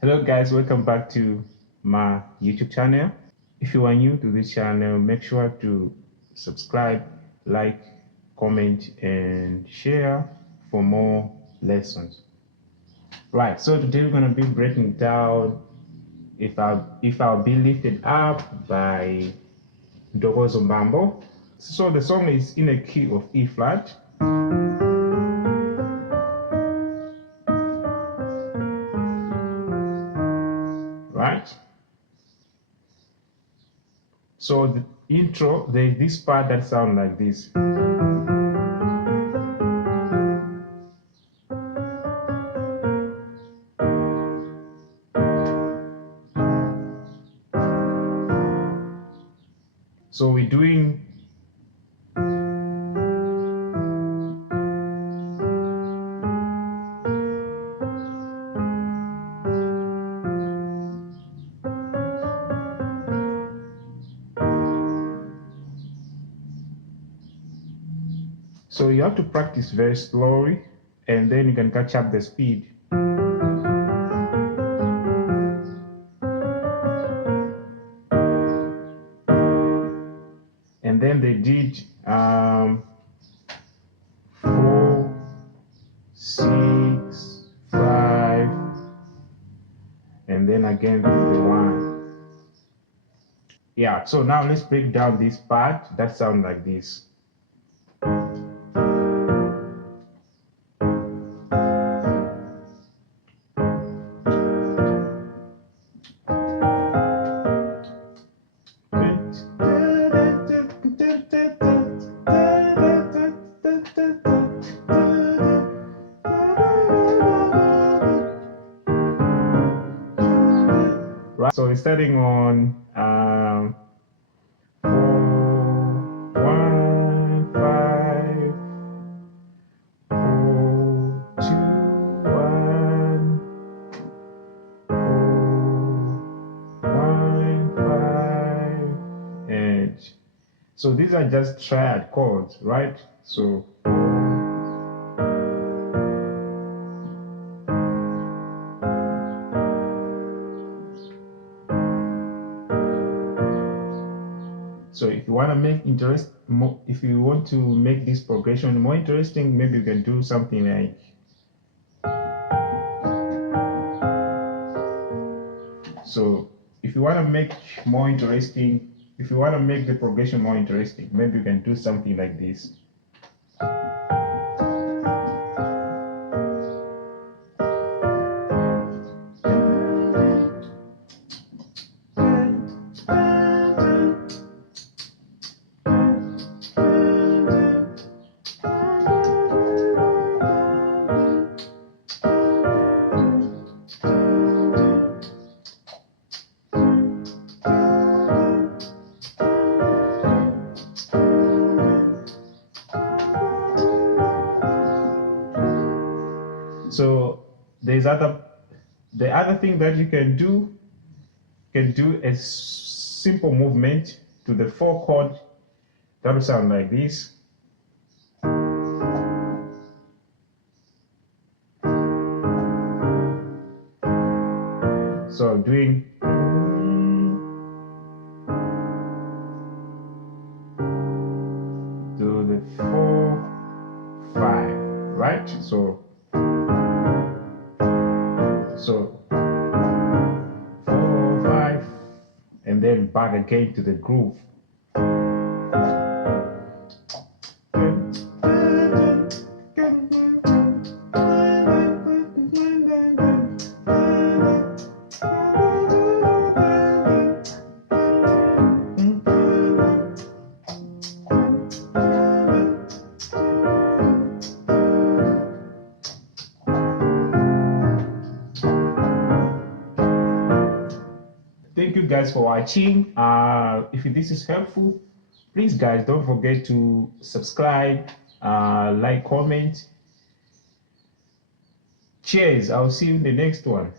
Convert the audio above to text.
Hello guys, welcome back to my YouTube channel. If you are new to this channel, make sure to subscribe, like, comment and share for more lessons. Right, so today we're going to be breaking down if I'll be lifted up by Ntokozo Mbambo. So the song is in a key of E flat. Right? So the intro, there's this part that sounds like this. So we're doing so you have to practice very slowly and then you can catch up the speed. And then they did 4, 6, 5, and then again the 1. Yeah, so now let's break down this part that sounds like this. Right, so we're starting on 4, 1, 5, 4, 2, 1, 4, 1, 5, and so these are just triad chords, right? So if you want to make if you want to make this progression more interesting, maybe you can do something like so. If you want to make more interesting, if you want to make the progression more interesting, maybe you can do something like this. So the other thing that you can do a simple movement to the 4 chord that will sound like this. So doing to the 4 right? So 4, 5, and then back again to the groove. Thank you guys for watching. If this is helpful, please guys don't forget to subscribe, like, comment. Cheers, I'll see you in the next one.